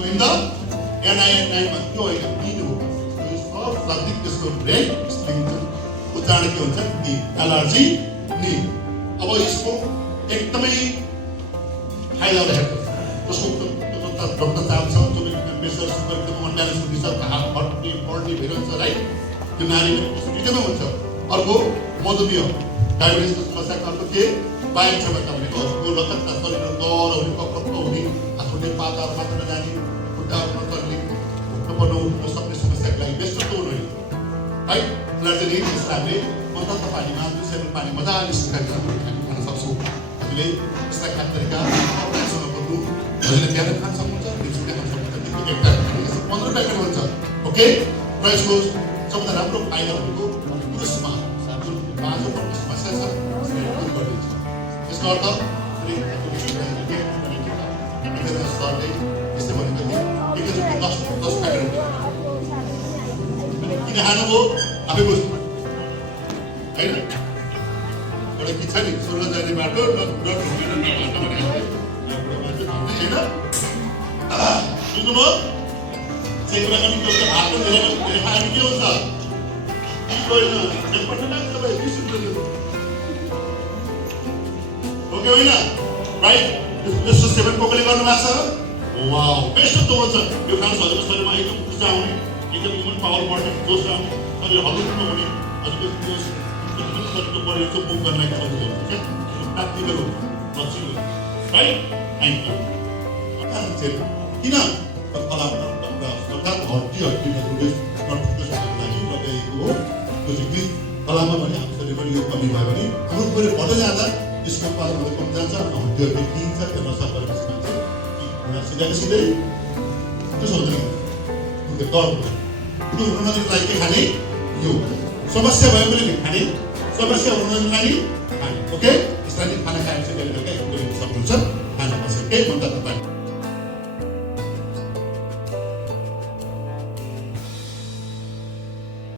So in the NIN9 मा त्यो होइन नि हो सब शब्दिक त्यसको ब्रेक स्ट्रिङ उच्चारण के हुन्छ नि एलर्जी नि अब यसको एकदमै हाई लेभल हेड उसको डक्टर साहब छ जो प्रेसर सुगर एकदम अनब्यालेन्स हुन्छ हार्ट बढ्ने भइरहन्छ राइट त्यो नारीले निकै हुन्छ अर्को मधुमेह डायबिटिसको समस्या अर्को के बाइक क्षमता भनेको त्यो रगत शरीर गह्रो कक्क हुने आफूले पाताहरू मात्र नजाने खुट्टाहरू नचल्ने घुट्नुपर्नु सक्ने समस्याको लागि बेस्ट त हुनु है उनीहरू चाहिँ त्यसलाई हामीले मजाको पानीमा 200 ml पानी मजाले सुकाएर खान सक्छौँ हामीले यसलाई खाने तरिका अप्राइसँग गर्नु हजुरले बिहान खान सक्नुहुन्छ दिउँसो खान सक्नुहुन्छ दिनको एक प्याकेट 15 प्याकेट हुन्छ ओके र यसको सबभन्दा राम्रो फाइदा भनेको पुरुषमा जुन बाँझोपनको समस्या छ दूर गरिदिन्छ यसको अर्थ सरले यस्तै भनेको थियो एकैचोटि 10 प्याकेट किन खानुभयो आफै बुझ्नु होइन एउटा कि छ नि सोल्न जाने बाटो बुझ्नुभयो चाहिँ कुरा गर्नु त्यो भातको धेरै खानु के हुन्छ एकपल्ट लाग्छ भाइ 20 रुपियाँ ओके होइन राइट यस्तो सेवन कोकले गर्नु भएको छ वाउ बेस्ट त हुन्छ यो खानु हजुरको शरीरमा एकदम ऊर्जा आउने एकदम इम्युन पावर बढ्ने जोस आउने शरीर हल्लो हुने हजुरको जोस शरीरको बढेको मुभ गर्न सजिलो हुन्छ क्या प्राक्टिकल हुन्छ सजिलो राइट थ्याङ्क यू किन कलाम अर्थात् हड्डीमा जोडे लागि लगाइएको हो त्यो चाहिँ कलामा भने हाम्रो शरीरमा यो कमी भयो भने हाम्रो पहिले बढ्दै जाँदा यसको उत्पादन हुँदै कम जान्छ हड्डीहरू देखिन्छ त्यो नसा परेपछि मान्छे सिधै त्यो सक्दैन त्यो हुन नदिनको लागि के खाने यो समस्या भयो भने खाने समस्या हुन नदिनको लागि खाने ओके यसलाई खाना खाएर चाहिँ बेलुका सक्नुहुन्छ खाना पर्छ केही भन्दा तपाईँ